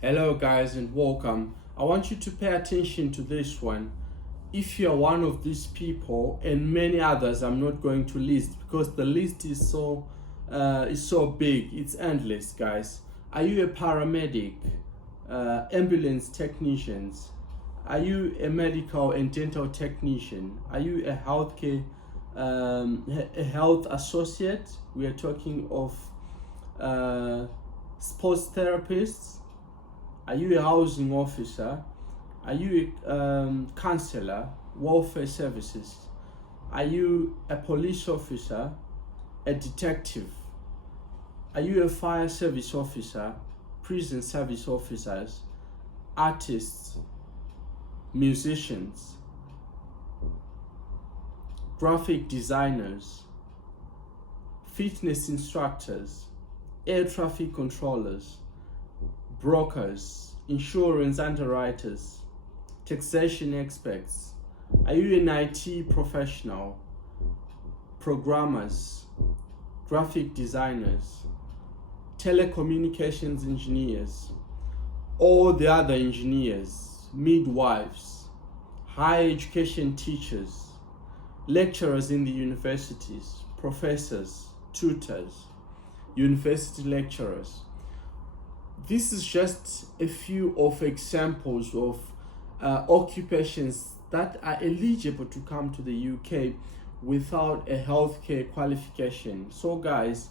Hello guys and welcome. I want you to pay attention to this one. If you're one of these people and many others I'm not going to list because the list is so big, it's endless, guys. Are you a paramedic, ambulance technicians? Are you a medical and dental technician? Are you a healthcare a health associate? We are talking of sports therapists. Are you a housing officer? Are you a counselor, welfare services? Are you a police officer, a detective? Are you a fire service officer, prison service officers, artists, musicians, graphic designers, fitness instructors, air traffic controllers, brokers, insurance underwriters, taxation experts? Are you an IT professional, programmers, graphic designers, telecommunications engineers, all the other engineers, midwives, higher education teachers, lecturers in the universities, professors, tutors, university lecturers? This is just a few of examples of occupations that are eligible to come to the UK without a healthcare qualification. So guys,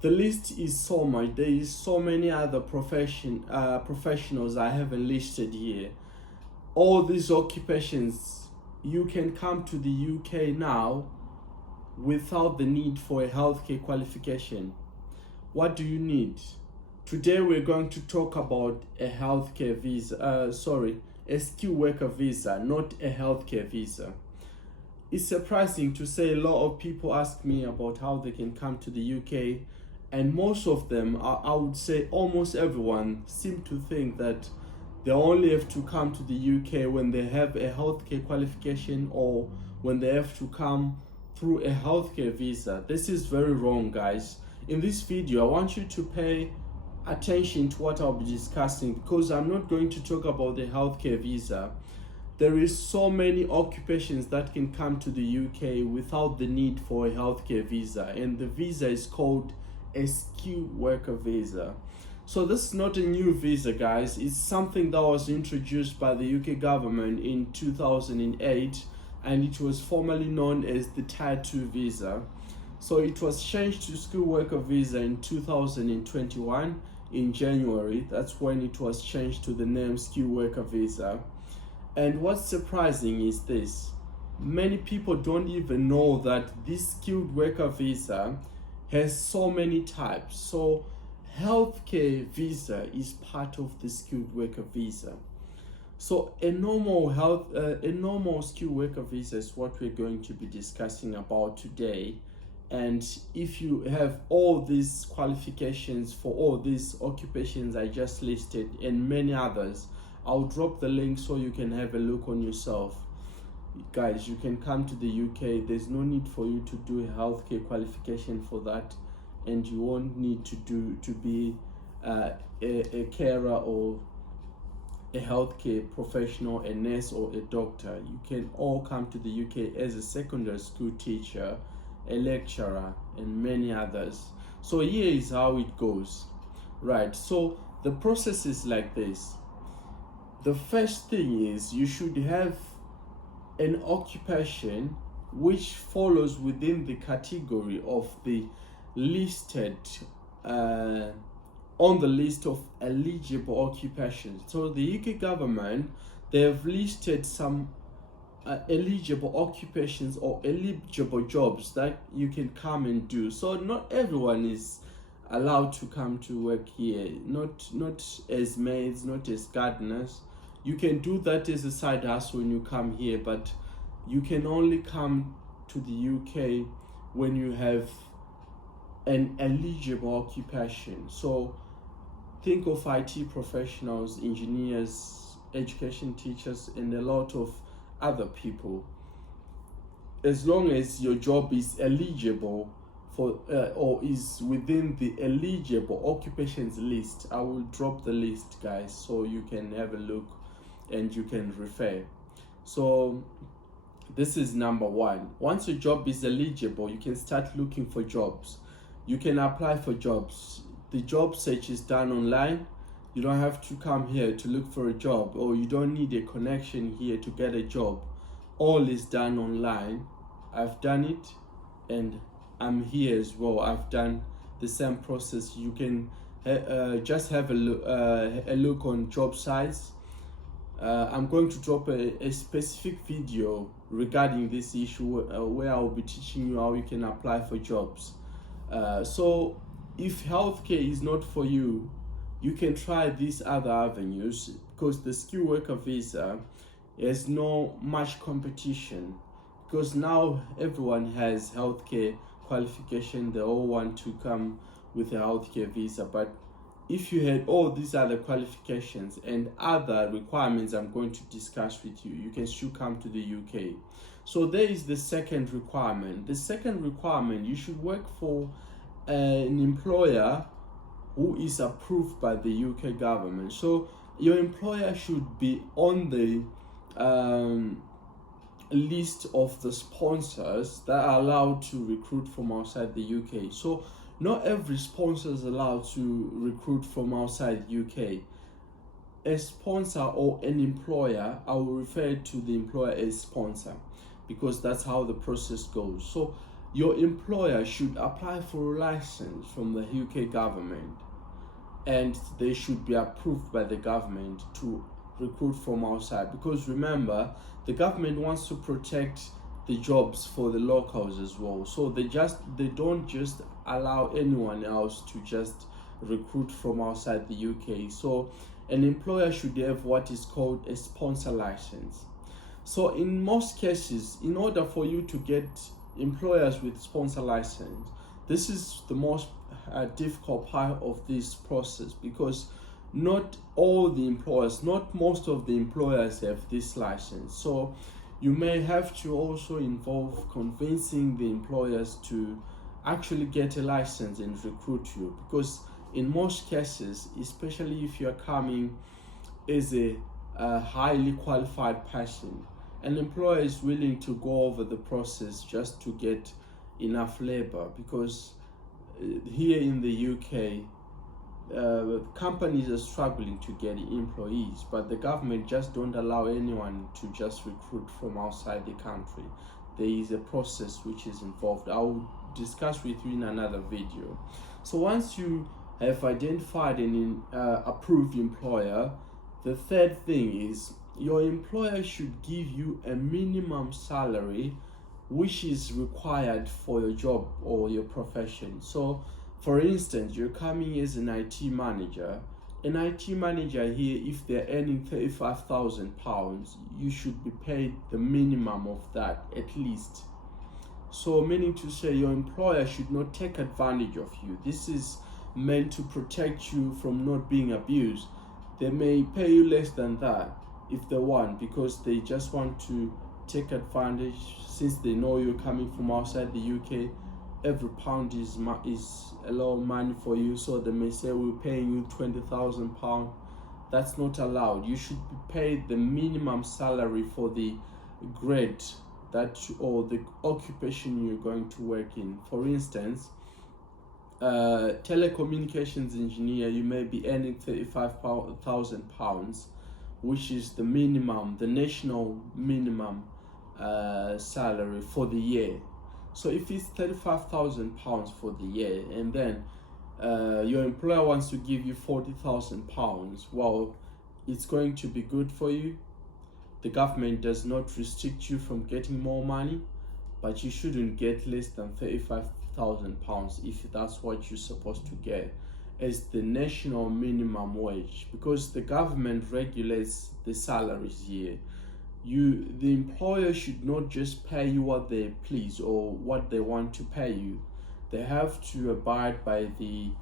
the list is so much. There is so many other professionals I haven't listed here. All these occupations, you can come to the UK now without the need for a healthcare qualification. What do you need? Today we're going to talk about a healthcare visa, a skilled worker visa, not a healthcare visa. It's surprising to say a lot of people ask me about how they can come to the UK, and most of them, I would say almost everyone, seem to think that they only have to come to the UK when they have a healthcare qualification or when they have to come through a healthcare visa. This is very wrong, guys. In this video, I want you to pay attention to what I'll be discussing, because I'm not going to talk about the healthcare visa. There is so many occupations that can come to the UK without the need for a healthcare visa, and the visa is called a skilled worker visa. So this is not a new visa, guys. It's something that was introduced by the UK government in 2008, and it was formerly known as the Tier 2 visa. So it was changed to skilled worker visa in 2021 in January. That's when it was changed to the name skilled worker visa. And what's surprising is this: many people don't even know that this skilled worker visa has so many types. So healthcare visa is part of the skilled worker visa. So a normal skilled worker visa is what we're going to be discussing about today. And if you have all these qualifications for all these occupations I just listed and many others, I'll drop the link so you can have a look on yourself. Guys, you can come to the UK. There's no need for you to do a healthcare qualification for that, and you won't need to be a carer or a healthcare professional, a nurse or a doctor. You can all come to the UK as a secondary school teacher, a lecturer, and many others. So here is how it goes. Right, so the process is like this. The first thing is you should have an occupation which follows within the category of the listed on the list of eligible occupations. So the UK government, they have listed some eligible occupations or eligible jobs that you can come and do. So not everyone is allowed to come to work here, not as maids, not as gardeners. You can do that as a side hustle when you come here, but you can only come to the UK when you have an eligible occupation. So think of IT professionals, engineers, education teachers, and a lot of other people. As long as your job is eligible for or is within the eligible occupations list. I will drop the list, guys, so you can have a look and you can refer. So this is number one. Once your job is eligible, you can start looking for jobs. You can apply for jobs. The job search is done online. You don't have to come here to look for a job, or you don't need a connection here to get a job. All is done online. I've done it, and I'm here as well. I've done the same process. You can just have a look on job sites. I'm going to drop a specific video regarding this issue where I'll be teaching you how you can apply for jobs. So if healthcare is not for you, you can try these other avenues, because the skilled worker visa has no much competition, because now everyone has healthcare qualification. They all want to come with a healthcare visa. But if you had all these other qualifications and other requirements I'm going to discuss with you, you can still come to the UK. So there is the second requirement. The second requirement, you should work for an employer who is approved by the UK government. So your employer should be on the list of the sponsors that are allowed to recruit from outside the UK. So not every sponsor is allowed to recruit from outside UK. A sponsor or an employer, I will refer to the employer as sponsor, because that's how the process goes. So your employer should apply for a license from the UK government, and they should be approved by the government to recruit from outside, because remember, the government wants to protect the jobs for the locals as well. So they don't just allow anyone else to just recruit from outside the UK. So an employer should have what is called a sponsor license. So in most cases, in order for you to get employers with sponsor license, this is the most difficult part of this process, because not most of the employers have this license. So you may have to also involve convincing the employers to actually get a license and recruit you, because in most cases, especially if you're coming as a highly qualified person, an employer is willing to go over the process just to get enough labor, because here in the UK, companies are struggling to get employees, but the government just don't allow anyone to just recruit from outside the country. There is a process which is involved. I will discuss with you in another video. So once you have identified an approved employer, the third thing is your employer should give you a minimum salary which is required for your job or your profession. So for instance, you're coming as an IT manager. An IT manager here, if they're earning £35,000, you should be paid the minimum of that at least. So meaning to say, your employer should not take advantage of you. This is meant to protect you from not being abused. They may pay you less than that if they want, because they just want to take advantage. Since they know you're coming from outside the UK, every pound is a lot of money for you. So they may say, we're paying you £20,000. That's not allowed. You should be paid the minimum salary for the grade or the occupation you're going to work in. For instance, telecommunications engineer, you may be earning £35,000, which is the minimum, the national minimum salary for the year. So if it's £35,000 for the year, and then your employer wants to give you £40,000, well, it's going to be good for you. The government does not restrict you from getting more money, but you shouldn't get less than £35,000 if that's what you're supposed to get as the national minimum wage, because the government regulates the salaries here. The employer should not just pay you what they please or what they want to pay you. They have to abide by the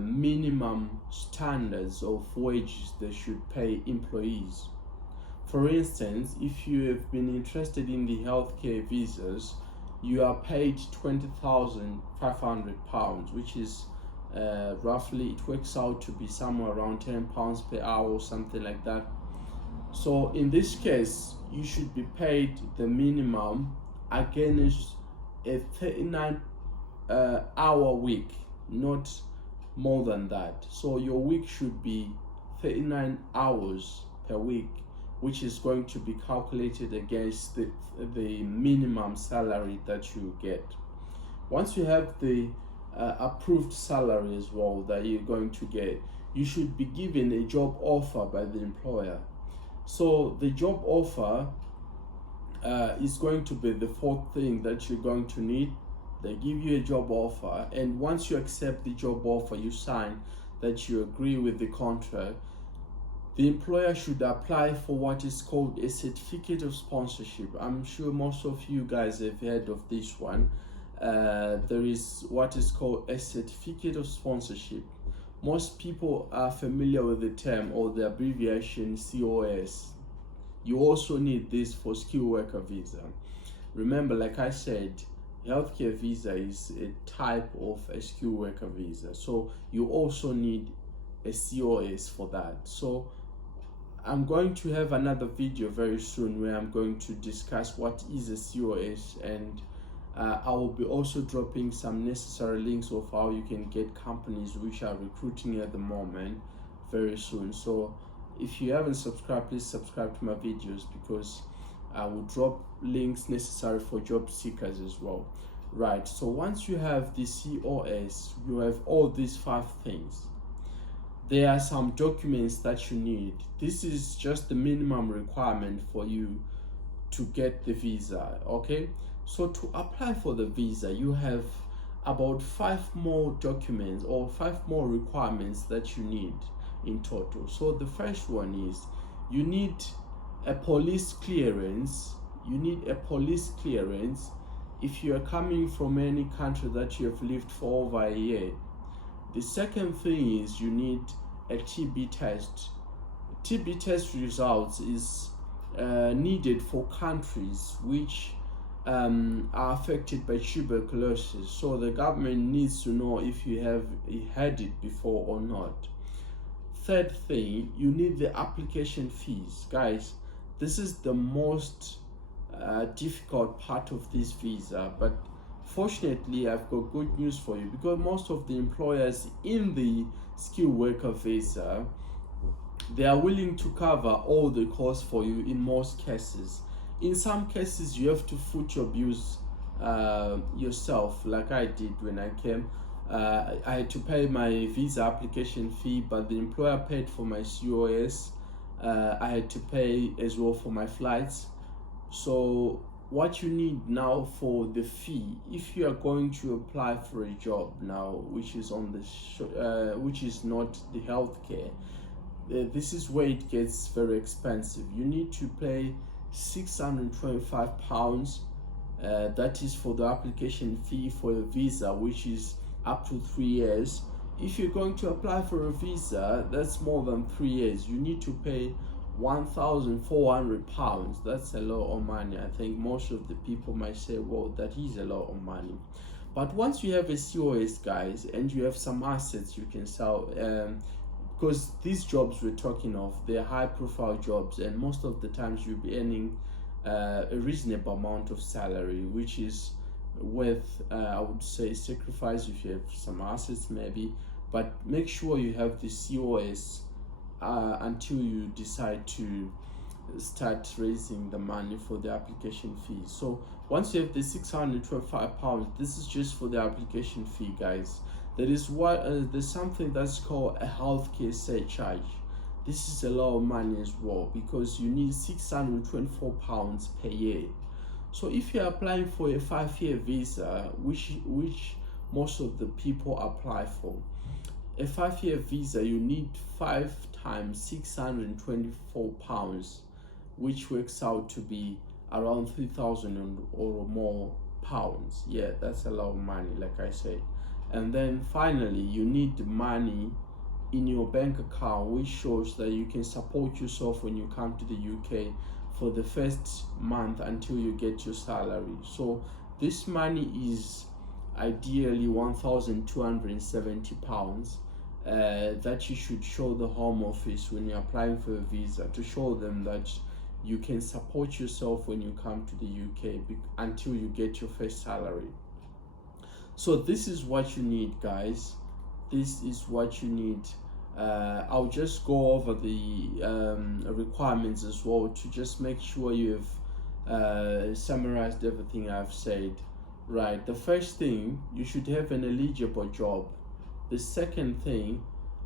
minimum standards of wages they should pay employees. For instance, if you have been interested in the healthcare visas, you are paid £20,500, which is roughly, it works out to be somewhere around £10 per hour or something like that. So in this case, you should be paid the minimum against a 39 hour week, not more than that. So your week should be 39 hours per week, which is going to be calculated against the minimum salary that you get. Once you have the approved salary as well that you're going to get, you should be given a job offer by the employer. So the job offer is going to be the fourth thing that you're going to need. They give you a job offer, and once you accept the job offer, you sign that you agree with the contract. The employer should apply for what is called a certificate of sponsorship. I'm sure most of you guys have heard of this one. There is what is called a certificate of sponsorship. Most people are familiar with the term or the abbreviation COS. You also need this for skilled worker visa. Remember, like I said, healthcare visa is a type of a skilled worker visa. So you also need a COS for that. So I'm going to have another video very soon where I'm going to discuss what is a COS, and I will be also dropping some necessary links of how you can get companies which are recruiting at the moment very soon. So if you haven't subscribed, please subscribe to my videos, because I will drop links necessary for job seekers as well. Right, so once you have the COS, you have all these 5 things. There are some documents that you need. This is just the minimum requirement for you to get the visa, okay? So to apply for the visa, you have about 5 more documents or 5 more requirements that you need in total. So the first one is you need a police clearance. You need a police clearance if you are coming from any country that you have lived for over a year. The second thing is you need a TB test. TB test results is needed for countries which are affected by tuberculosis. So the government needs to know if you have had it before or not. Third thing, you need the application fees. Guys, this is the most difficult part of this visa, but fortunately I've got good news for you, because most of the employers in the skilled worker visa, they are willing to cover all the costs for you in most cases. In some cases you have to foot your bills yourself, like I did when I came. I had to pay my visa application fee, but the employer paid for my COS. I had to pay as well for my flights. So what you need now for the fee, if you are going to apply for a job now which is on the which is not the healthcare, this is where it gets very expensive. You need to pay £625. That is for the application fee for a visa which is up to 3 years. If you're going to apply for a visa that's more than 3 years, you need to pay £1,400. That's a lot of money. I think most of the people might say, well, that is a lot of money. But once you have a COS, guys, and you have some assets you can sell, because these jobs we're talking of, they're high profile jobs, and most of the times you'll be earning a reasonable amount of salary, which is worth, I would say, sacrifice if you have some assets maybe, but make sure you have the COS until you decide to start raising the money for the application fee. So once you have the £625, this is just for the application fee, guys. There is there's something that's called a healthcare surcharge. This is a lot of money as well, because you need £624 per year. So if you're applying for a 5-year visa, which most of the people apply for, a 5-year visa, you need 5 times £624, which works out to be around 3,000 or more pounds. Yeah, that's a lot of money, like I said. And then finally, you need money in your bank account, which shows that you can support yourself when you come to the UK for the first month until you get your salary. So This money is ideally £1,270 that you should show the Home Office when you're applying for a visa, to show them that you can support yourself when you come to the UK until you get your first salary. So this is what you need, guys. This is what you need. I'll just go over the requirements as well, to just make sure you have summarized everything I've said. Right, the first thing, you should have an eligible job. The second thing,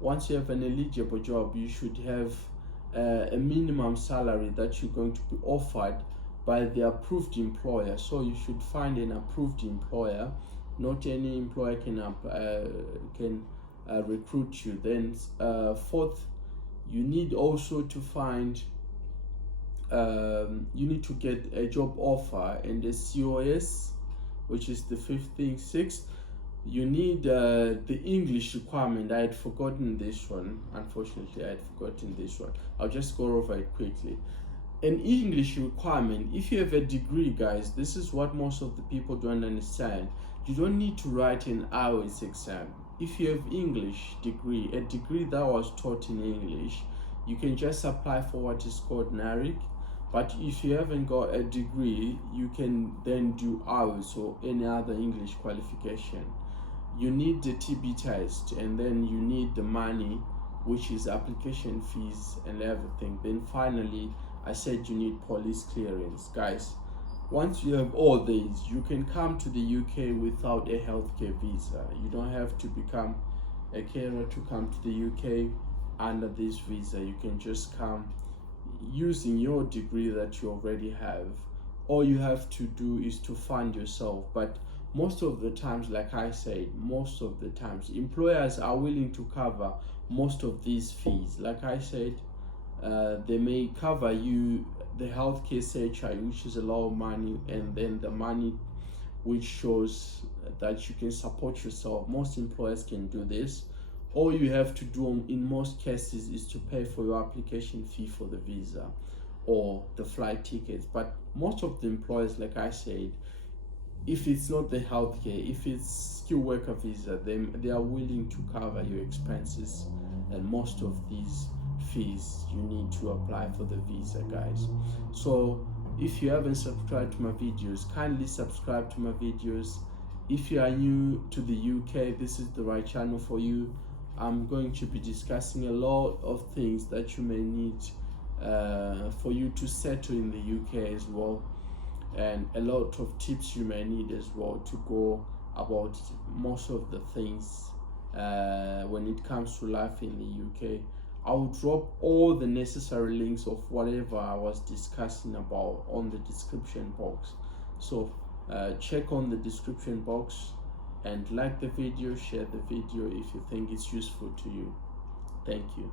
once you have an eligible job, you should have a minimum salary that you're going to be offered by the approved employer. So you should find an approved employer. Not any employer can recruit you. Then fourth, you need also to find you need to get a job offer and a COS, which is the fifth thing. Sixth, you need the English requirement. I had forgotten this one. Unfortunately, I had forgotten this one. I'll just go over it quickly. An English requirement, if you have a degree, guys, this is what most of the people don't understand. You don't need to write an IELTS exam. If you have English degree, a degree that was taught in English, you can just apply for what is called NARIC. But if you haven't got a degree, you can then do IELTS or any other English qualification. You need the TB test, and then you need the money, which is application fees and everything. Then finally, I said you need police clearance. Guys, once you have all these, you can come to the UK without a healthcare visa. You don't have to become a carer to come to the UK under this visa. You can just come using your degree that you already have. All you have to do is to fund yourself. But most of the times, like I said, most of the times employers are willing to cover most of these fees. Like I said, they may cover you the healthcare surgery, which is a lot of money, and then the money which shows that you can support yourself. Most employers can do this. All you have to do in most cases is to pay for your application fee for the visa or the flight tickets. But most of the employers, like I said, if it's not the healthcare, if it's skilled worker visa, then they are willing to cover your expenses. And most of these fees, you need to apply for the visa, guys. So if you haven't subscribed to my videos, kindly subscribe to my videos. If you are new to the UK, this is the right channel for you. I'm going to be discussing a lot of things that you may need for you to settle in the UK as well, and a lot of tips you may need as well to go about most of the things when it comes to life in the UK. I will drop all the necessary links of whatever I was discussing about on the description box. So check on the description box and like the video, share the video if you think it's useful to you. Thank you.